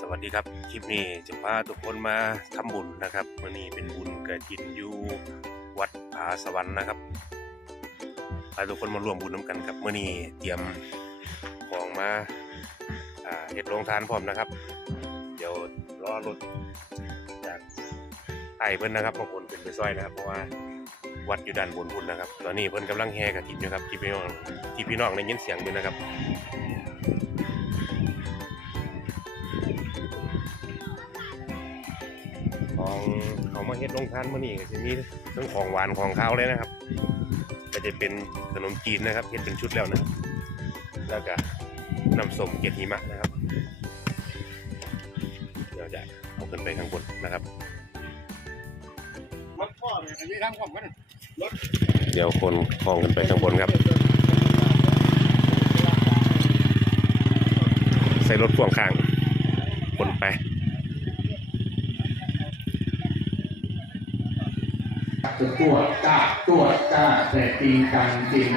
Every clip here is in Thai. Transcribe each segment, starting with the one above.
สวัสดีครับ คลิปนี้จะพาทุกคนมาทำบุญนะครับวันนี้เป็นบุญกระจินอยู่วัดผาสวรรค์นะครับพาทุกคนมาร่วมบุญน้ำกันครับเมื่อนี้เตรียมของมาเห็ดโรงทานพร้อมนะครับ เดี๋ยวรอรถจากไอ้เพิ่อนนะครับบางคนเป็นไปซอยนะครับ เพราะว่าวัดอยู่ด้านบนพุ่นนะครับ ตอนนี้เพิ่อนกำลังแห่กระถินอยู่ครับที่พี่น้องที่พี่น้องได้ยินเสียงอยู่นะครับ เขามาเฮ็ดลงทานมื้อนี้ก็จะมีทั้งของหวานของคาวเลยนะครับ ก็จะเป็นขนมจีนนะครับเฮ็ดเป็นชุดแล้วนะครับแล้วก็น้ำส้มเกล็ดหิมะนะครับเดี๋ยวจะเอาขึ้นไปข้างบนนะครับรถพ่อเนี่ยอันนี้ทำความกันเดี๋ยวคนคลองขึ้นไปข้างบนครับ ใส่รถพ่วงข้างคนไป ตัวจ้าตัวจ้าแต่จริงจังจริง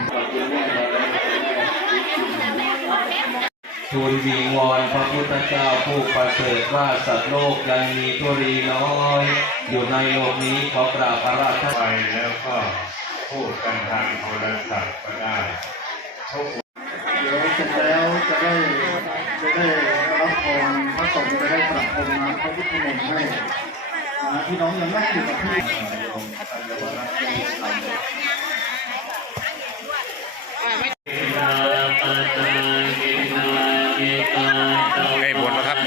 ทูลวิงวอนพระพุทธเจ้าผู้ประเสริฐว่าสัตว์โลกยังมีทุรีน้อย อยู่ในโลกนี้ขอกราบพระราชไปแล้วก็พูดกันทางโทรศัพท์ก็ได้ทุกเดี๋ยวเสร็จแล้วจะได้จะได้รับพรพระสงฆ์จะได้ปรับพรน้ำพระพุทธมนต์ให้น พี่น้องยังนั่งอยู่กับที่องค์พระยรัตน์ใกล้บนแล้วครับ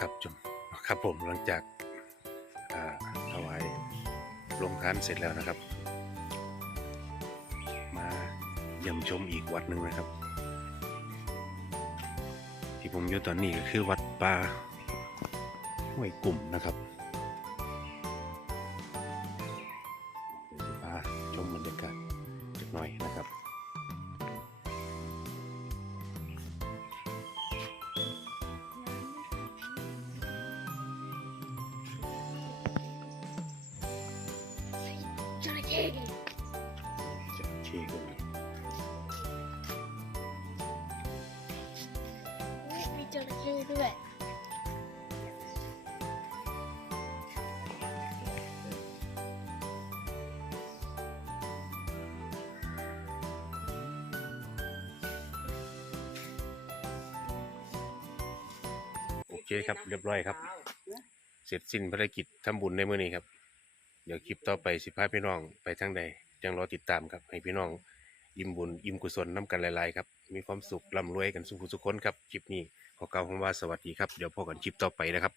ครับจมครับผมหลังจากอ่า ลงทานเสร็จแล้วนะครับ มาเยี่ยมชมอีกวัดหนึ่งนะครับ ที่ผมอยู่ตอนนี้ก็คือวัดป่าห้วยกลุ่มนะครับเดี๋ยวจะพาชมบรรยากาศสักหน่อยนะครับ จะเชีกันมีจระเข้ด้วยโอเคครับ เรียบร้อยครับ เสร็จสิ้นภารกิจทำบุญในมื้อนี้ครับ เดี๋ยวคลิปต่อไปสิพาพี่น้องไปทางใด ยังรอติดตามครับให้พี่น้องอิ่มบุญอิ่มกุศลน้ำกันหลายๆครับมีความสุขร่ำรวยกันสุขสุขคนครับคลิปนี้ขอกล่าวคำว่าสวัสดีครับเดี๋ยวพบกันคลิปต่อไปนะครับ